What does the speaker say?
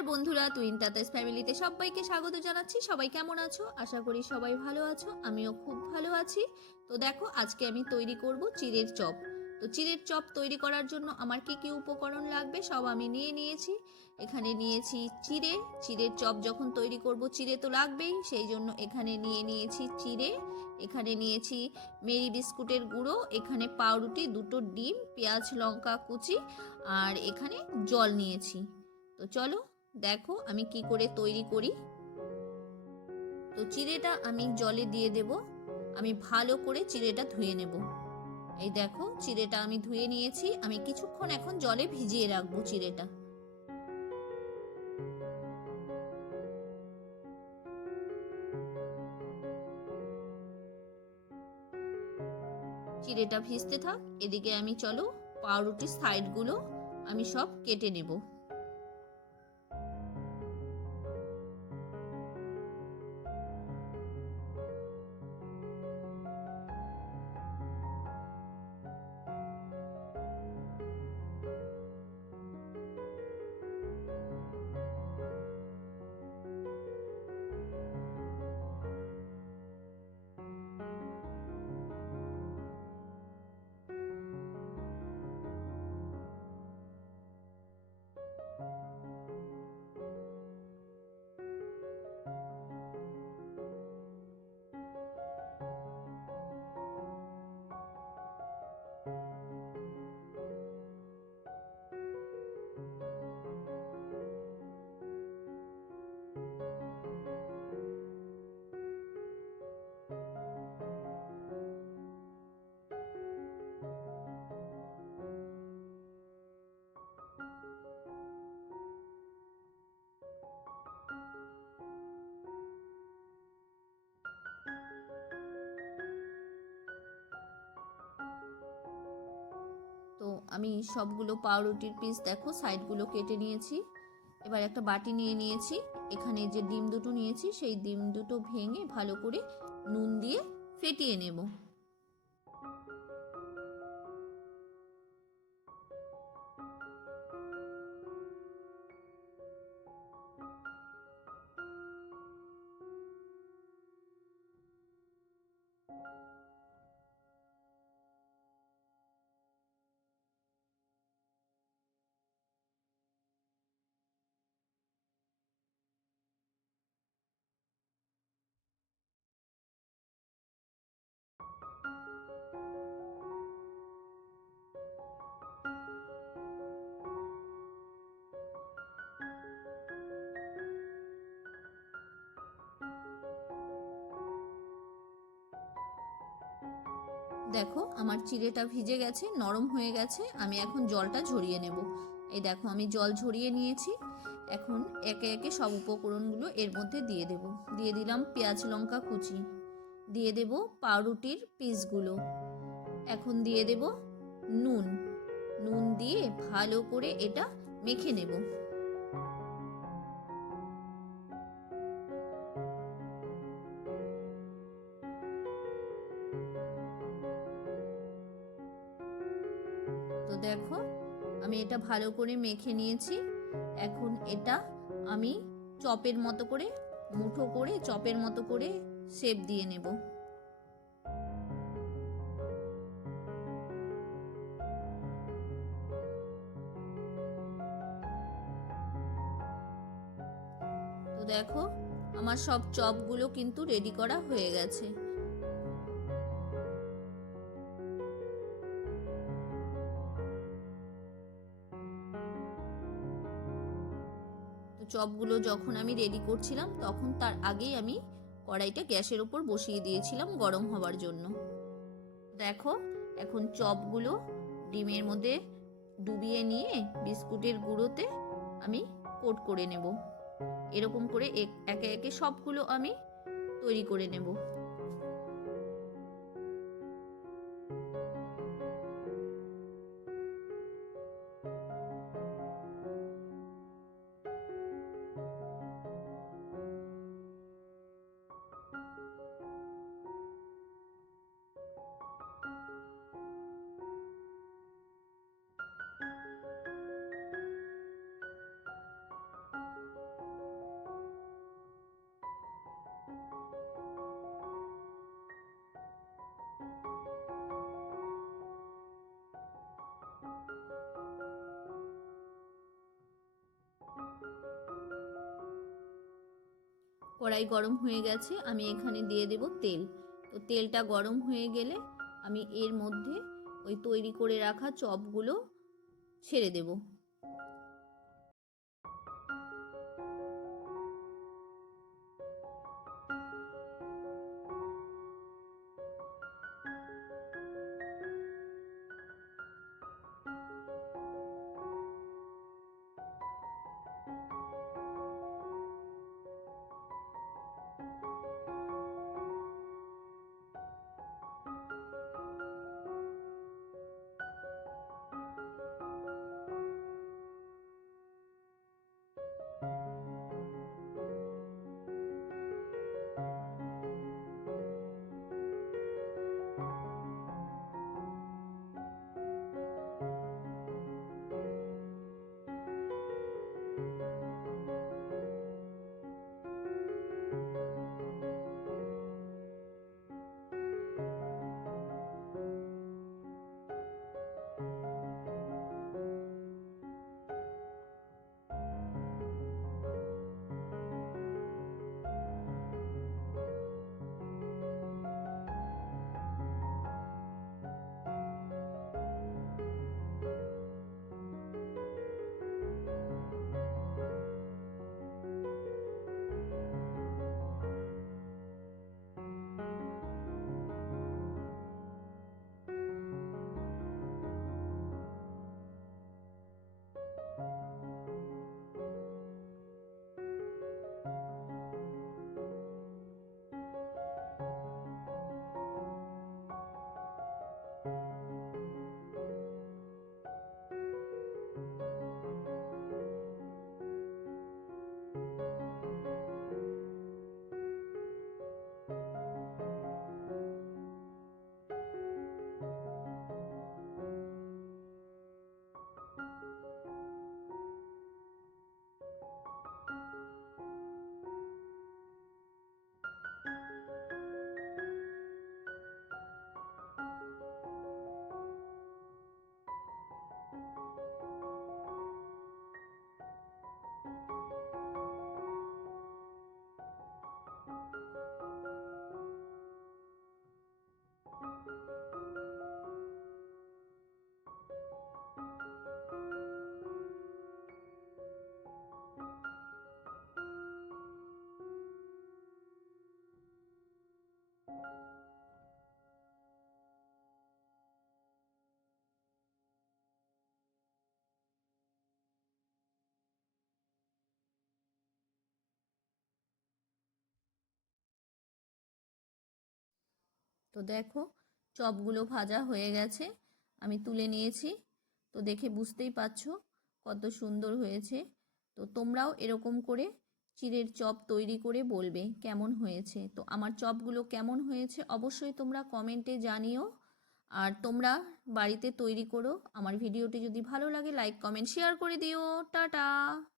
নমস্কার বন্ধুরা, টুইন টাটাস ফ্যামিলিতে সবাইকে স্বাগত জানাচ্ছি। সবাই কেমন আছো? আশা করি সবাই ভালো আছো। আমিও খুব ভালো আছি। তো দেখো, আজকে আমি তৈরি করব চিড়ের চপ। তো চিড়ের চপ তৈরি করার জন্য আমার কি কি উপকরণ লাগবে সব আমি নিয়ে নিয়েছি। এখানে নিয়েছি চিড়ে। চিড়ের চপ যখন তৈরি করব চিড়ে তো লাগবেই, সেই জন্য এখানে নিয়ে নিয়েছি চিড়ে। এখানে নিয়েছি মেরি বিস্কুটের গুঁড়ো, এখানে পাউরুটি, দুটো ডিম, পেঁয়াজ লঙ্কা কুচি, আর এখানে জল নিয়েছি। তো চলো দেখো আমি কি করে তৈরি করি। তো চিড়েটা আমি জলে দিয়ে দেব। আমি ভালো করে চিড়েটা ধুয়ে নেব। এই দেখো, চিড়েটা আমি ধুয়ে নিয়েছি। আমি কিছুক্ষণ এখন জলে ভিজিয়ে রাখবো চিড়েটা। চিড়েটা ভিজতে থাক, এদিকে আমি চলো পাউরুটির সাইডগুলো আমি সব কেটে নেব। তো আমি সবগুলো পাউরুটির পিস দেখো সাইডগুলো কেটে নিয়েছি। এবার একটা বাটি নিয়ে নিয়েছি। এখানে যে ডিম দুটো নিয়েছি সেই ডিম দুটো ভেঙে ভালো করে নুন দিয়ে ফেটিয়ে নেব। দেখো আমার চিড়েটা ভিজে গেছে, নরম হয়ে গেছে। আমি এখন জলটা ঝরিয়ে নেব। এই দেখো আমি জল ঝরিয়ে নিয়েছি। এখন একে একে সব উপকরণগুলো এর মধ্যে দিয়ে দেব। দিয়ে দিলাম পেঁয়াজ লঙ্কা কুচি, দিয়ে দেব পাউরুটির পিসগুলো, এখন দিয়ে দেব নুন। নুন দিয়ে ভালো করে এটা মেখে নেব। তো দেখো আমি এটা ভালো করে মেখে নিয়েছি। এখন এটা আমি চপের মতো করে মুঠো করে চপের মতো করে শেপ দিয়ে নেব। তো দেখো আমার সব চপগুলো কিন্তু রেডি করা হয়ে গেছে। তো চপগুলো যখন আমি রেডি করছিলাম তখন তার আগেই আমি কড়াইটা গ্যাসের ওপর বসিয়ে দিয়েছিলাম গরম হওয়ার জন্য। দেখো এখন চপগুলো ডিমের মধ্যে ডুবিয়ে নিয়ে বিস্কুটের গুঁড়োতে আমি কোট করে নেব। এরকম করে একে একে সবগুলো আমি তৈরি করে নেব। কড়াই গরম হয়ে গেছে, আমি এখানে দিয়ে দেব তেল। তো তেলটা গরম হয়ে গেলে আমি এর মধ্যে ওই তৈরি করে রাখা চপগুলো ছেড়ে দেব। তো দেখো চপগুলো ভাজা হয়ে গেছে, আমি তুলে নিয়েছি। তো দেখে বুঝতেই পারছো কত সুন্দর হয়েছে। তো তোমরাও এরকম করে চিড়ের চপ তৈরি করে বলবে কেমন হয়েছে। তো আমার চপগুলো কেমন হয়েছে অবশ্যই তোমরা কমেন্টে জানিও। আর তোমরা বাড়িতে তৈরি করো। আমার ভিডিওটি যদি ভালো লাগে লাইক কমেন্ট শেয়ার করে দিও। টাটা।